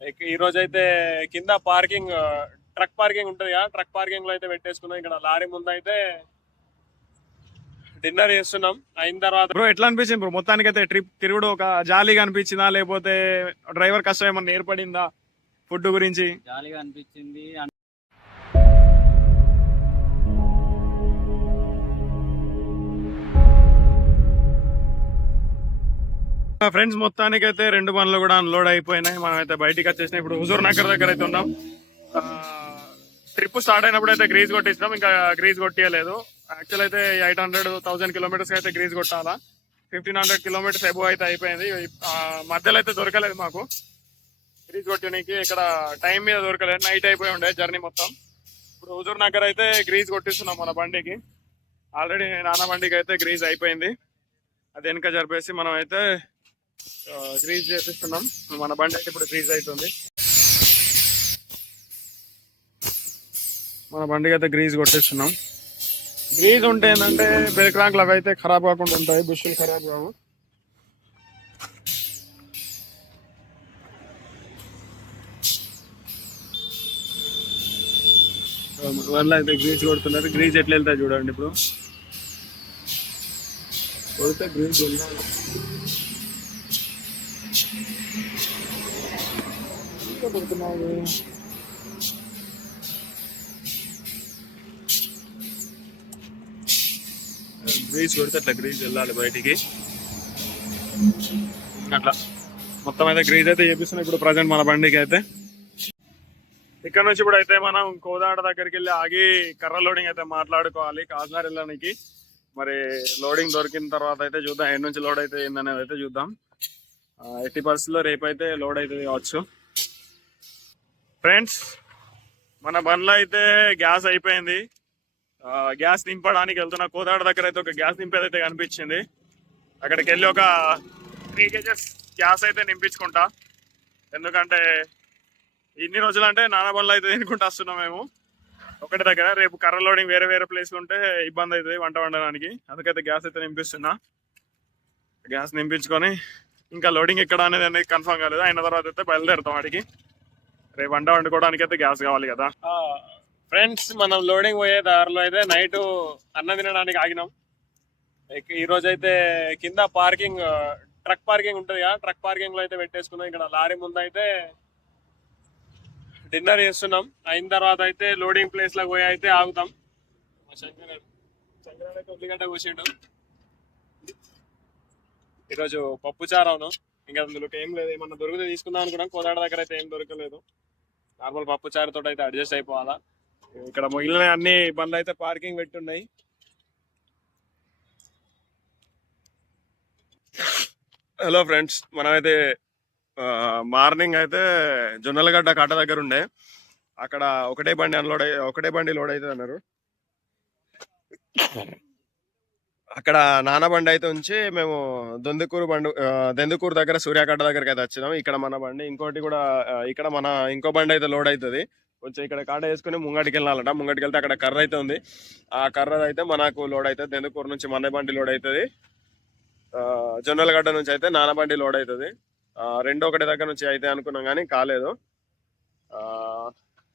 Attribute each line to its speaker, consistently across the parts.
Speaker 1: ఈ రోజు అయితే కింద పార్కింగ్ ట్రక్ పార్కింగ్ ఉంటది కదా ట్రక్ పార్కింగ్లో అయితే పెట్టేసుకున్నాం. ఇక్కడ లారీ ముందు అయితే డిన్నర్ చేస్తున్నాం. అయిన తర్వాత బ్రో ఎట్లా అనిపించింది బ్రో? మొత్తానికి అయితే ట్రిప్ తిరుగుడు ఒక జాలీగా అనిపించిందా? లేకపోతే డ్రైవర్ కష్టం ఏమన్నా ఏర్పడిందా? ఫుడ్ గురించి?
Speaker 2: జాలీగా అనిపించింది.
Speaker 1: ఫ్రెండ్స్ మొత్తానికి అయితే రెండు బండ్లు కూడా అన్లోడ్ అయిపోయినాయి. మనం అయితే బయటికి వచ్చేసిన. ఇప్పుడు హుజూర్ నగర్ దగ్గర అయితే ఉన్నాం. ట్రిప్ స్టార్ట్ అయినప్పుడు అయితే గ్రీజ్ కొట్టించినాం ఇంకా గ్రీజ్ కొట్టియలేదు. యాక్చువల్ అయితే ఎయిట్ హండ్రెడ్ థౌసండ్ కిలోమీటర్స్ అయితే గ్రీజ్ కొట్టాలా. ఫిఫ్టీన్ హండ్రెడ్ కిలోమీటర్స్ ఎబో అయితే అయిపోయింది. మధ్యలో అయితే దొరకలేదు మాకు. గ్రీజ్ కొట్టడానికి ఇక్కడ టైం మీద దొరకలేదు. నైట్ అయిపోయి ఉండే జర్నీ మొత్తం. ఇప్పుడు హుజూర్ నగర్ అయితే గ్రీజ్ కొట్టిస్తున్నాం మన బండికి. ఆల్రెడీ నాన్న బండికి అయితే గ్రీజ్ అయిపోయింది. అది వెనక జరిపేసి మనం అయితే గ్రీజ్ చేపిస్తున్నాం. మన బండి అయితే ఇప్పుడు గ్రీజ్ అవుతుంది మన బండికి అయితే గ్రీజ్ కొట్టిస్తున్నాం. గ్రీజ్ ఉంటే ఏంటంటే బ్రేక్ ర్యాంకులు అవి అయితే ఖరాబ్ కాకుండా ఉంటాయి. బుష్లు ఖరాబ్ కావు. వల్ల అయితే గ్రీజ్ కొడుతున్నారు గ్రీజ్ ఎట్లా వెళ్తాయి చూడండి ఇప్పుడు. కొడితే గ్రీజ్ వెళ్ళాలి ఇంకా గ్రీజ్ కొడితే అట్లా గ్రీజ్ వెళ్ళాలి బయటికి. అట్లా. మొత్తం అయితే గ్రీజ్ అయితే చేపిస్తున్నాం ఇప్పుడు ప్రజెంట్ మన బండికి అయితే. ఇక్కడ నుంచి ఇప్పుడు అయితే మనం కోదాడ దగ్గరికి వెళ్ళి ఆగి కర్ర లోడింగ్ అయితే మాట్లాడుకోవాలి కాకినాడ వెళ్ళడానికి మరి లోడింగ్ దొరికిన తర్వాత అయితే చూద్దాం ఎన్ని నుంచి లోడ్ అయితే ఏందనేది అయితే చూద్దాం. ఎట్టి పరిస్థితుల్లో రేపు అయితే లోడ్ అవుతుంది కావచ్చు. ఫ్రెండ్స్ మన బండ్లో అయితే గ్యాస్ అయిపోయింది. గ్యాస్ నింపడానికి వెళ్తున్న కోదాడ దగ్గర అయితే ఒక గ్యాస్ నింపేది అయితే కనిపించింది. అక్కడికి వెళ్ళి ఒక త్రీ కేజెస్ గ్యాస్ అయితే నింపించుకుంటా. ఎందుకంటే ఇన్ని రోజులు అంటే నానా బండ్లు అయితే తినుకుంటూ వస్తున్నాం మేము. ఒకటి దగ్గర రేపు కర్ర లోడింగ్ వేరే వేరే ప్లేస్లు ఉంటే ఇబ్బంది అవుతుంది వంట వండడానికి. అందుకైతే గ్యాస్ అయితే నింపిస్తున్నా. గ్యాస్ నింపించుకొని ఇంకా లోడింగ్ ఎక్కడ అనేది అనేది కన్ఫర్మ్ కాలేదు. అయిన తర్వాత అయితే బయలుదేరుతాం వాడికి రేపు వంట వండుకోవడానికి అయితే గ్యాస్ కావాలి కదా. ఫ్రెండ్స్ మనం లోడింగ్ పోయే దారిలో అయితే నైట్ అన్నం తినడానికి ఆగినాం. లైక్ ఈ అయితే కింద పార్కింగ్ ట్రక్ పార్కింగ్ ఉంటది కదా. ట్రక్ పార్కింగ్లో అయితే పెట్టేసుకున్నాం. ఇక్కడ లారీ ముందు అయితే డిన్నర్ చేస్తున్నాం. అయిన తర్వాత అయితే లోడింగ్ ప్లేస్లో పోయి అయితే ఆగుతాం. మా శంకర్ శంకర్ అయితే ఉల్లిగడ్డ కూర్చిండు. ఈరోజు పప్పు చారాను ఇంకా అందులో ఏం లేదు. ఏమన్నా దొరికితే తీసుకుందాం అనుకున్నాం. కోదాడ దగ్గర అయితే ఏం దొరకలేదు. నార్మల్ పప్పు చారుతో అయితే అడ్జస్ట్ అయిపోవాలా. ఇక్కడ మిగిలిన అన్ని బండ్లు అయితే పార్కింగ్ పెట్టున్నాయి. హలో ఫ్రెండ్స్ మనమైతే మార్నింగ్ అయితే జొన్నలగడ్డ కట్ట దగ్గర ఉండే. అక్కడ ఒకటే బండి అన్లోడ్ ఒకటే బండి లోడ్ అవుతుంది అన్నారు అక్కడ నాన్న బండి అయితే ఉంచి మేము దొందుకూరు బండి దెందుకూరు దగ్గర సూర్యాకట్ట దగ్గరికి అయితే వచ్చినాం. ఇక్కడ మన బండి ఇంకోటి కూడా ఇక్కడ మన ఇంకో బండి అయితే లోడ్ అవుతుంది. కొంచెం ఇక్కడ కాట వేసుకుని ముంగటికి వెళ్ళాలంట ముంగటికి వెళ్తే అక్కడ కర్ర అయితే ఉంది. ఆ కర్ర అయితే మనకు లోడ్ అవుతుంది. దెందుకూరు నుంచి మన బండి లోడ్ అవుతుంది. జొన్నలగడ్డ నుంచి అయితే నాన్న బండి లోడ్ అవుతుంది. రెండు ఒకటి దగ్గర నుంచి అయితే అనుకున్నాం కానీ కాలేదు.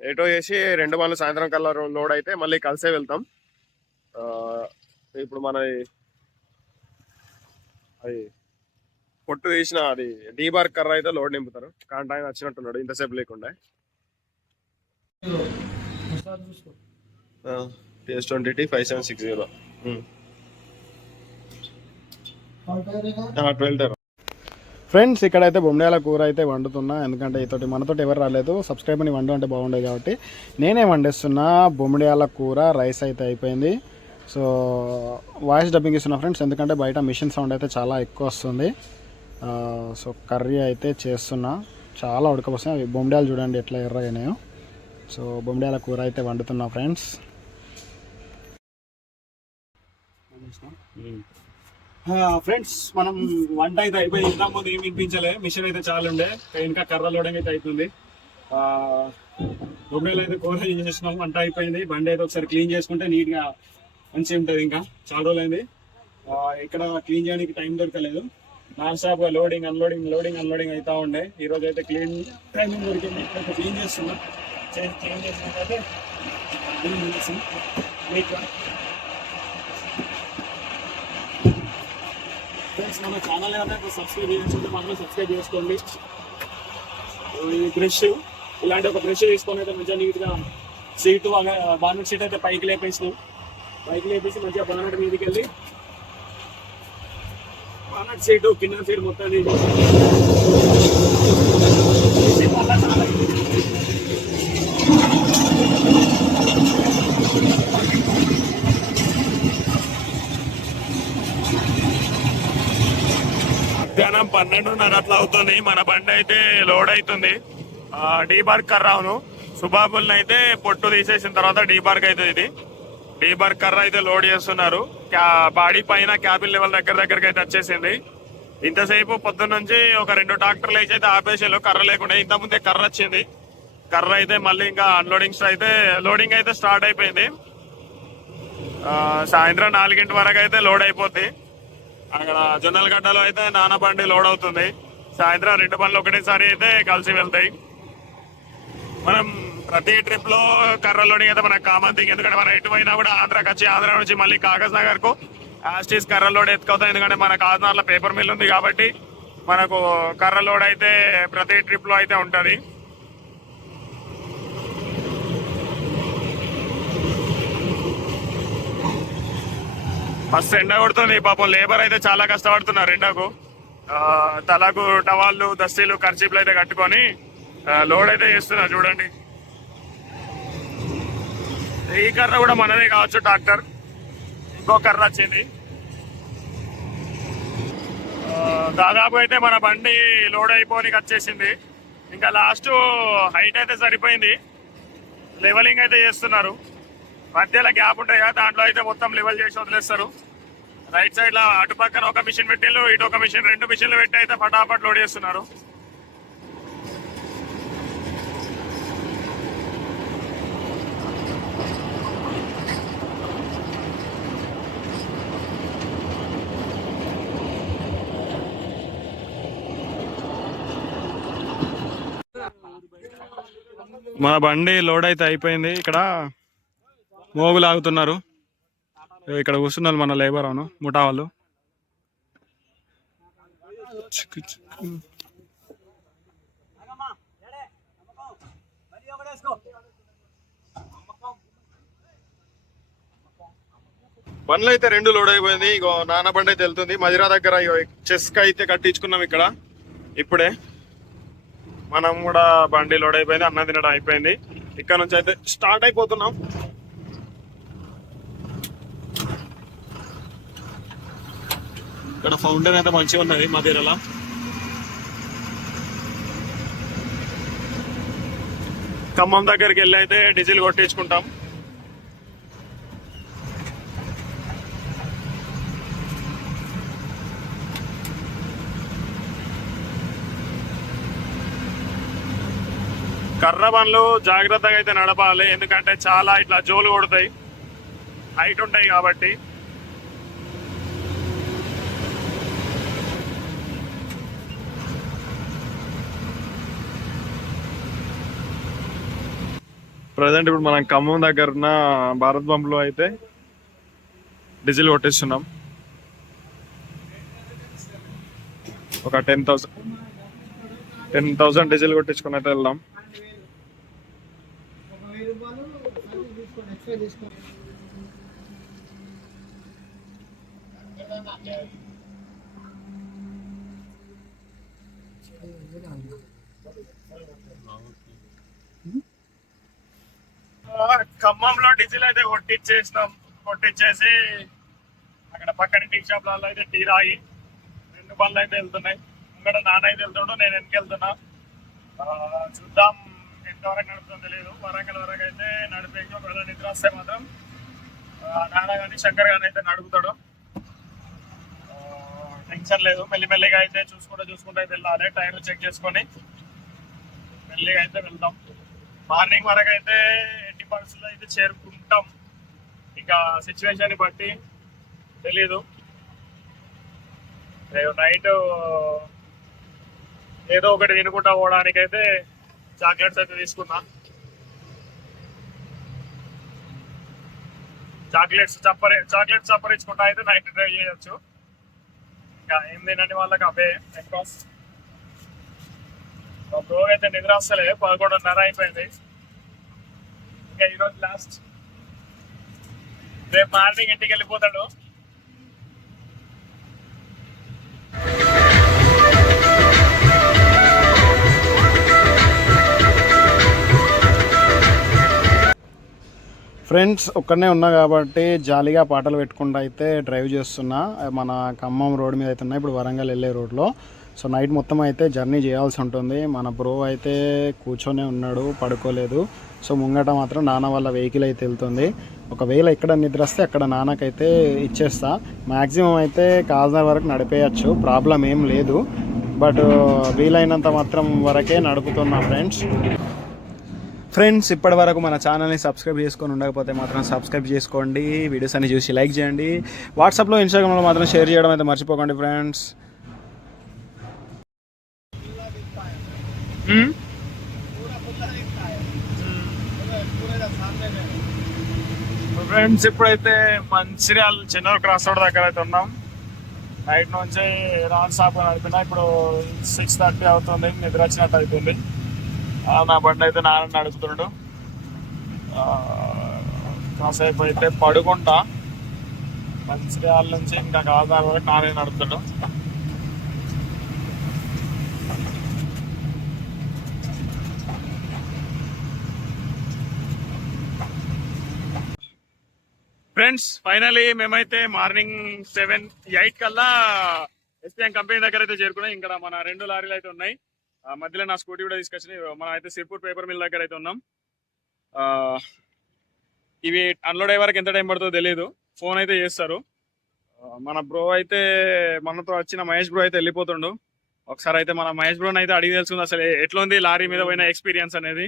Speaker 1: ఏటో చేసి రెండు మళ్ళీ సాయంత్రం కల్లా లోడ్ అయితే మళ్ళీ కలిసే వెళ్తాం. ఇప్పుడు మన అది పొట్టు తీసిన అది డీ బార్ కర్ర అయితే లోడ్ నింపుతారు. కానీ ఆయన వచ్చినట్టున్నాడు ఇంతసేపు లేకుండా. TS twenty T five seven six zero. Twelve friends ఇక్కడైతే బొమ్మిడాల కూర అయితే వండుతున్నా. ఎందుకంటే ఇతోటి మనతోటి ఎవరు రాలేదు. సబ్స్క్రైబర్ని వండు అంటే బాగుండేది కాబట్టి నేనే వండేస్తున్నా బొమ్మిడాల కూర రైస్ అయితే అయిపోయింది. సో వాయిస్ డబ్బింగ్ ఇస్తున్నా ఫ్రెండ్స్ ఎందుకంటే బయట మిషన్ సౌండ్ అయితే చాలా ఎక్కువ వస్తుంది. సో కర్రీ అయితే చేస్తున్నా. చాలా ఉడకపోతుంది అవి బొమ్మిడాలు చూడండి ఎట్లా ఎర్రగానేయో సో బొమ్మిడాల కూర అయితే వండుతున్నా ఫ్రెండ్స్ ఫ్రెండ్స్ మనం వంట అయితే అయిపోయింది. ఇంత ముందు ఏమి వినిపించలే. మిషన్ అయితే చాలా ఉండే. ఇంకా కర్ర లోడింగ్ అయితే అవుతుంది. బొమ్మలు అయితే కూర చేసేసినాం. వంట అయిపోయింది. బండి అయితే ఒకసారి క్లీన్ చేసుకుంటే నీట్గా మంచిగా ఉంటుంది ఇంకా. చాలా రోజులైంది. ఇక్కడ క్లీన్ చేయడానికి టైం దొరకలేదు.
Speaker 2: Non stop loading unloading loading unloading అవుతా ఉండే. ఈ రోజు అయితే క్లీన్ టైమింగ్ దొరికింది. అయితే క్లీన్ చేస్తున్నా. చేసి క్లీన్ చేసినట్టయితే క్లీన్ చేసి మీకు ఫ్రెండ్స్ మన ఛానల్ ఏమైనా సబ్స్క్రైబ్ చేయించుకుంటే మనం సబ్స్క్రైబ్ చేసుకోండి. ఈ బ్రష్ ఇలాంటి ఒక బ్రష్ తీసుకొని అయితే మంచిగా నీట్గా సీటు బాగా సీట్ అయితే పైకి లేపేసినాం. పైకి లేపేసి మంచిగా బానట్ మీదకి వెళ్ళి బానట్ సీటు కింద సైడ్ మొత్తం
Speaker 1: మధ్యాహ్నం పన్నెండున్నర అట్లా అవుతుంది. మన బండి అయితే లోడ్ అవుతుంది. డీ బార్క్ కర్రావును సుబాబుల్ని అయితే పొట్టు తీసేసిన తర్వాత డీ బార్క్ అవుతుంది ఇది. డీబర్ కర్ర అయితే లోడ్ చేస్తున్నారు. క్యా- బాడీ పైన క్యాబిన్ లెవెల్ దగ్గర దగ్గరకి అయితే వచ్చేసింది. ఇంతసేపు పొద్దున్న నుంచి ఒక రెండు ట్రాక్టర్లు అయితే ఆపేసారు కర్ర లేకుండా ఇంత ముందే కర్ర వచ్చింది. కర్ర అయితే మళ్ళీ ఇంకా అన్లోడింగ్ అయితే లోడింగ్ అయితే స్టార్ట్ అయిపోయింది. సాయంత్రం నాలుగింటి వరకు అయితే లోడ్ అయిపోద్ది. అక్కడ జొన్నలగడ్డలో అయితే నాన్న బండి లోడ్ అవుతుంది. సాయంత్రం రెండు బండ్లు ఒకటేసారి అయితే కలిసి వెళ్తాయి. మనం ప్రతి ట్రిప్లో కర్ర అయితే మనకు కామన్ థింగ్. ఎందుకంటే మనం ఎటు పోయినా కూడా ఆంధ్రాకి వచ్చి ఆంధ్ర నుంచి మళ్ళీ కాగజ్ నగర్కు యాస్టీస్ కర్ర లోడ్ ఎత్తుకవుతాం ఎందుకంటే మన కాకినాడలో పేపర్ మిల్ ఉంది కాబట్టి మనకు కర్ర లోడ్ అయితే ప్రతి ట్రిప్లో అయితే ఉంటుంది. మస్తు ఎండ కొడుతుంది పాపం. లేబర్ అయితే చాలా కష్టపడుతున్నారు ఎండకు. తలకు టవాళ్ళు దస్తీలు ఖర్చీపులు అయితే కట్టుకొని లోడ్ అయితే చేస్తున్నారు. చూడండి. ఈ కర్ర కూడా మనదే కావచ్చు ట్రాక్టర్ ఇంకో కర్ర వచ్చింది. దాదాపు అయితే మన బండి లోడ్ అయిపోనికి వచ్చేసింది. ఇంకా లాస్ట్ హైట్ అయితే సరిపోయింది. లెవెలింగ్ అయితే చేస్తున్నారు. మధ్యలో గ్యాప్ ఉంటాయి కదా దాంట్లో అయితే మొత్తం లెవెల్ చేసి వదిలేస్తారు. రైట్ సైడ్లో అటు పక్కన ఒక మిషన్ పెట్టిల్లు ఇటు ఒక మిషన్ రెండు మిషన్లు పెట్టి అయితే ఫటాఫట్ లోడ్ చేస్తున్నారు. మన బండి లోడ్ అయితే అయిపోయింది. ఇక్కడ మోగులు ఆగుతున్నారు. ఇక్కడ కూర్చున్నారు మన లేబర్ అవును ముఠా వాళ్ళు. బండ్లు అయితే రెండు లోడ్ అయిపోయింది. ఇగో నాన్న బండి అయితే వెళ్తుంది. మదిరా దగ్గర ఇగో చెస్క్ అయితే కట్టించుకున్నాం ఇక్కడ. ఇప్పుడే. మనం కూడా బండి లోడ్ అయిపోయింది అన్నం తినడం అయిపోయింది. ఇక్కడ నుంచి అయితే స్టార్ట్ అయిపోతున్నాం. ఇక్కడ ఫౌంటైన్ అయితే మంచిగా ఉన్నది మదిరలో ఖమ్మం దగ్గరికి వెళ్ళి అయితే డీజిల్ కొట్టించుకుంటాం. కర్ర బండ్లు జాగ్రత్తగా అయితే నడపాలి. ఎందుకంటే చాలా ఇట్లా జోలు కొడతాయి. హైట్ ఉంటాయి కాబట్టి. ప్రజెంట్ ఇప్పుడు మనం ఖమ్మం దగ్గర ఉన్న భారత్ బంప్ అయితే డీజిల్ కొట్టిస్తున్నాం. ఒక ten thousand ten thousand diesel కొట్టించుకుని అయితే వెళ్దాం. ఖమ్మంలో డీజిల్ అయితే కొట్టించేసినాం కొట్టించేసి అక్కడ పక్కన టీ షాప్లలో అయితే టీ రాయి రెండు బండ్లు అయితే వెళ్తున్నాయి. ఇక్కడ నాన్న అయితే వెళ్తుండో నేను వెనక్కి వెళ్తున్నా. చూద్దాం. ఎంతవరకు నడుపుతుందో తెలియదు వరంగల్ వరకు అయితే నడిపేసి ఒకవేళ నిద్ర వస్తే మాత్రం ఆ, నాన్న కానీ శంకర్ కానీ అయితే నడుపుతాడు. టెన్షన్ లేదు. మెల్లిమెల్లిగా అయితే చూసుకుంటూ చూసుకుంటూ అయితే వెళ్ళాలి. టైం చెక్ చేసుకొని మెల్లిగా అయితే వెళ్దాం. మార్నింగ్ వరకు అయితే ఎట్టి పరిస్థితుల్లో అయితే చేరుకుంటాం. ఇంకా సిచ్యువేషన్ బట్టి తెలీదు. రేపు నైట్ ఏదో ఒకటి తినుకుంటా పోవడానికి అయితే చాక్లెట్స్ అయితే తీసుకున్నా. చాక్లెట్స్ చప్పరి చాక్లెట్స్ చప్పరించుకుంటా అయితే నైట్ డ్రైవ్ చేయొచ్చు. ఇంకా ఏం తినని వాళ్ళకి అవే ఎక్కువ బ్రో అయితే నిద్ర వస్తలే పదకొండున్నర అయిపోయింది. ఇంకా ఈరోజు లాస్ట్ రేపు మార్నింగ్ ఇంటికి వెళ్ళిపోతాడు.
Speaker 3: ఫ్రెండ్స్ ఒక్కడనే ఉన్నా కాబట్టి జాలీగా పాటలు పెట్టుకుంటూ అయితే డ్రైవ్ చేస్తున్నా. మన ఖమ్మం రోడ్ మీద అయితే ఉన్నా ఇప్పుడు వరంగల్ వెళ్ళే రోడ్లో. సో నైట్ మొత్తం అయితే జర్నీ చేయాల్సి ఉంటుంది. మన బ్రో అయితే కూర్చొనే ఉన్నాడు పడుకోలేదు. సో ముంగట మాత్రం నాన్న వాళ్ళ వెహికల్ అయితే వెళ్తుంది. ఒకవేళ ఎక్కడ నిద్రస్తే అక్కడ నాన్నకైతే ఇచ్చేస్తా. మ్యాక్సిమం అయితే కాకినాడ వరకు నడిపేయచ్చు. ప్రాబ్లం ఏం లేదు. బట్ వీలైనంత మాత్రం వరకే నడుపుతున్నా ఫ్రెండ్స్ ఫ్రెండ్స్ ఇప్పటి వరకు మన ఛానల్ని సబ్స్క్రైబ్ చేసుకొని ఉండకపోతే మాత్రం సబ్స్క్రైబ్ చేసుకోండి. వీడియోస్ అన్ని చూసి లైక్ చేయండి. వాట్సాప్లో ఇన్స్టాగ్రామ్లో మాత్రం షేర్ చేయడం అయితే మర్చిపోకండి ఫ్రెండ్స్.
Speaker 1: ఫ్రెండ్స్ ఇప్పుడైతే మంచిర్యాల చెన్నూరు క్రాస్ రోడ్ దగ్గర అయితే ఉన్నాం. నైట్ నుంచి రాన్ షాప్ నడిపినా ఇప్పుడు సిక్స్ థర్టీ అవుతుంది నిద్ర వచ్చినట్టు అవుతుంది నా బండి అయితే నాన్న నడుపుతున్నాడు. కాసేపు అయితే పడుకుంటా. మంచిర్యాల నుంచి ఇంకా కాదా వరకు నానే నడుపుతాడు. ఫ్రెండ్స్ ఫైనలీ మేమైతే మార్నింగ్ సెవెన్ ఎయిట్ కల్లా ఎస్పీఎం కంపెనీ దగ్గర అయితే చేరుకున్నాం. ఇక్కడ మన రెండు లారీలు అయితే ఉన్నాయి. మధ్యలో నా స్కూటీ కూడా తీసుకొచ్చి మనం అయితే సిర్పూర్ పేపర్ మిల్ దగ్గర అయితే ఉన్నాం. ఇవి అన్లోడ్ అయ్యే వరకు ఎంత టైం పడుతుందో తెలియదు ఫోన్ అయితే చేస్తారు. మన బ్రో అయితే మనతో వచ్చిన మహేష్ బ్రో అయితే వెళ్ళిపోతుండు. ఒకసారి అయితే మన మహేష్ బ్రోని అయితే అడిగి తెలుసుకుంది అసలు ఎట్లా ఉంది లారీ మీద పోయిన ఎక్స్పీరియన్స్ అనేది.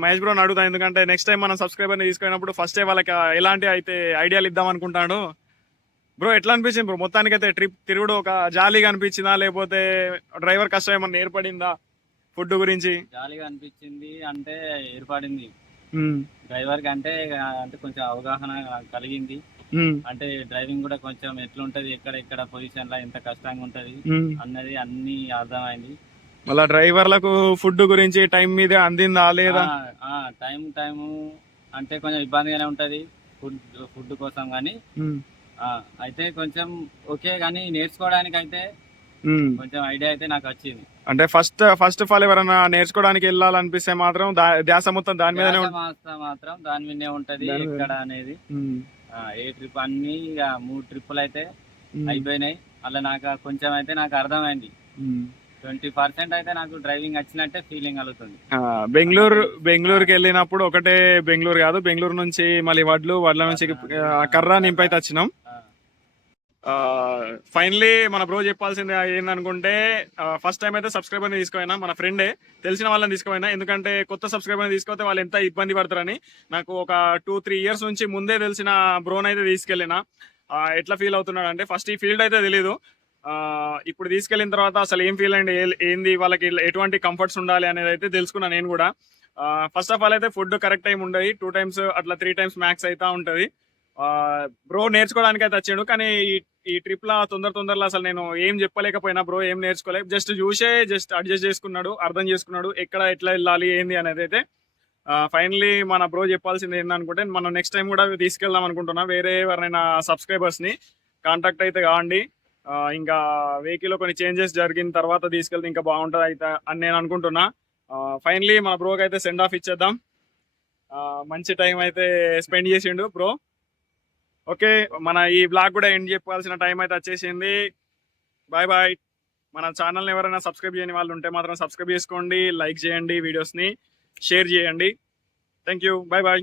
Speaker 1: మహేష్ బ్రోని అడుగుతా ఎందుకంటే నెక్స్ట్ టైం మనం సబ్స్క్రైబర్ని తీసుకున్నప్పుడు ఫస్ట్ టైం వాళ్ళకి ఎలాంటి అయితే ఐడియాలు ఇద్దాం అనుకుంటాడు బ్రో ఎట్లా అనిపించింది బ్రో మొత్తానికి అయితే ట్రిప్ తిరుగుడు ఒక జాలీగా అనిపించిందా? లేకపోతే డ్రైవర్ కష్టం ఏమన్నా ఏర్పడిందా ఫుడ్ గురించి?
Speaker 4: జాలీగా అనిపించింది అంటే ఏర్పడింది.
Speaker 1: ఉమ్,
Speaker 4: డ్రైవర్కి అంటే అంటే కొంచెం అవగాహన కలిగింది.
Speaker 1: ఉమ్,
Speaker 4: అంటే డ్రైవింగ్ కూడా కొంచెం ఎట్లుంటది ఎక్కడ ఎక్కడ పొజిషన్లో ఎంత కష్టంగా ఉంటది
Speaker 1: ఉమ్.
Speaker 4: అన్నది అన్ని అర్థమైంది.
Speaker 1: మళ్ళా డ్రైవర్లకు ఫుడ్ గురించి టైం మీద అందిందా లేదా?
Speaker 4: టైం టైం అంటే కొంచెం ఇబ్బందిగానే ఉంటది ఫుడ్ ఫుడ్ కోసం కానీ. అయితే కొంచెం ఓకే కానీ నేర్చుకోవడానికి అయితే. కొంచెం ఐడియా అయితే నాకు వచ్చింది.
Speaker 1: అంటే ఫస్ట్ ఫస్ట్ ఆఫ్ ఆల్ ఎవరైనా నేర్చుకోవడానికి వెళ్ళాలనిపిస్తే మాత్రం ధ్యాస మొత్తం దాని మీదనే ఉంటుంది
Speaker 4: మాత్రం దాని మీదనే ఉంటది
Speaker 1: మీద.
Speaker 4: ఎక్కడ అనేది. ఏ ట్రిప్ అన్ని మూడు ట్రిప్పులు అయితే అయిపోయినాయి. అలా నాకు కొంచెం అయితే నాకు అర్థమైంది. ట్వంటీ పర్సెంట్ అయితే నాకు డ్రైవింగ్ వచ్చినట్టే ఫీలింగ్ కలుగుతుంది
Speaker 1: బెంగళూరు బెంగళూరుకి వెళ్ళినప్పుడు ఒకటే బెంగళూరు కాదు బెంగళూరు నుంచి మళ్ళీ వడ్లు వడ్ల నుంచి కర్ర నింపి అయితే వచ్చినాం. ఫైనలీ మన బ్రో చెప్పాల్సింది ఏందనుకుంటే ఫస్ట్ టైం అయితే సబ్స్క్రైబర్ని తీసుకుపోయినా మన ఫ్రెండే తెలిసిన వాళ్ళని తీసుకుపోయినా ఎందుకంటే కొత్త సబ్స్క్రైబర్ని తీసుకొస్తే వాళ్ళు ఎంత ఇబ్బంది పడతారని నాకు ఒక టూ త్రీ ఇయర్స్ నుంచి ముందే తెలిసిన బ్రోన్ అయితే తీసుకెళ్ళిన ఎట్లా ఫీల్ అవుతున్నాడు అంటే ఫస్ట్ ఈ ఫీల్డ్ అయితే తెలీదు. ఇప్పుడు తీసుకెళ్ళిన తర్వాత అసలు ఏం ఫీల్ అండి? ఏంది? వాళ్ళకి ఎటువంటి కంఫర్ట్స్ ఉండాలి అనేది అయితే తెలుసుకున్నా నేను కూడా. ఫస్ట్ ఆఫ్ ఆల్ అయితే ఫుడ్ కరెక్ట్ టైం ఉండదు. టూ టైమ్స్ అట్లా త్రీ టైమ్స్ మ్యాక్స్ అయితే ఉంటుంది. బ్రో నేర్చుకోవడానికి అయితే వచ్చాడు కానీ ఈ- ఈ ట్రిప్ లా తొందర తొందరలో అసలు నేను ఏం చెప్పలేకపోయినా బ్రో ఏం నేర్చుకోలేదు జస్ట్ చూసే జస్ట్ అడ్జస్ట్ చేసుకున్నాడు అర్థం చేసుకున్నాడు ఎక్కడ ఎట్లా వెళ్ళాలి ఏంది అనేది అయితే ఫైనలీ మన బ్రో చెప్పాల్సింది ఏందనుకుంటే మనం నెక్స్ట్ టైం కూడా తీసుకెళ్దాం అనుకుంటున్నా వేరే ఎవరైనా సబ్స్క్రైబర్స్ని కాంటాక్ట్ అయితే కావండి ఇంకా వెహికల్లో కొన్ని చేంజెస్ జరిగిన తర్వాత తీసుకెళ్తే ఇంకా బాగుంటుంది అయితే అని నేను అనుకుంటున్నా. ఫైనలీ మన బ్రోకి అయితే సెండ్ ఆఫ్ ఇచ్చేద్దాం. మంచి టైం అయితే స్పెండ్ చేసిండు బ్రో. ఓకే మన ఈ బ్లాగ్ కూడా ఎండ్ చెప్పాల్సిన టైం అయితే వచ్చేసింది. బాయ్ బాయ్ మన ఛానల్ని ఎవరైనా సబ్స్క్రైబ్ చేయని వాళ్ళు ఉంటే మాత్రం సబ్స్క్రైబ్ చేసుకోండి లైక్ చేయండి వీడియోస్ని షేర్ చేయండి. Thank you bye bye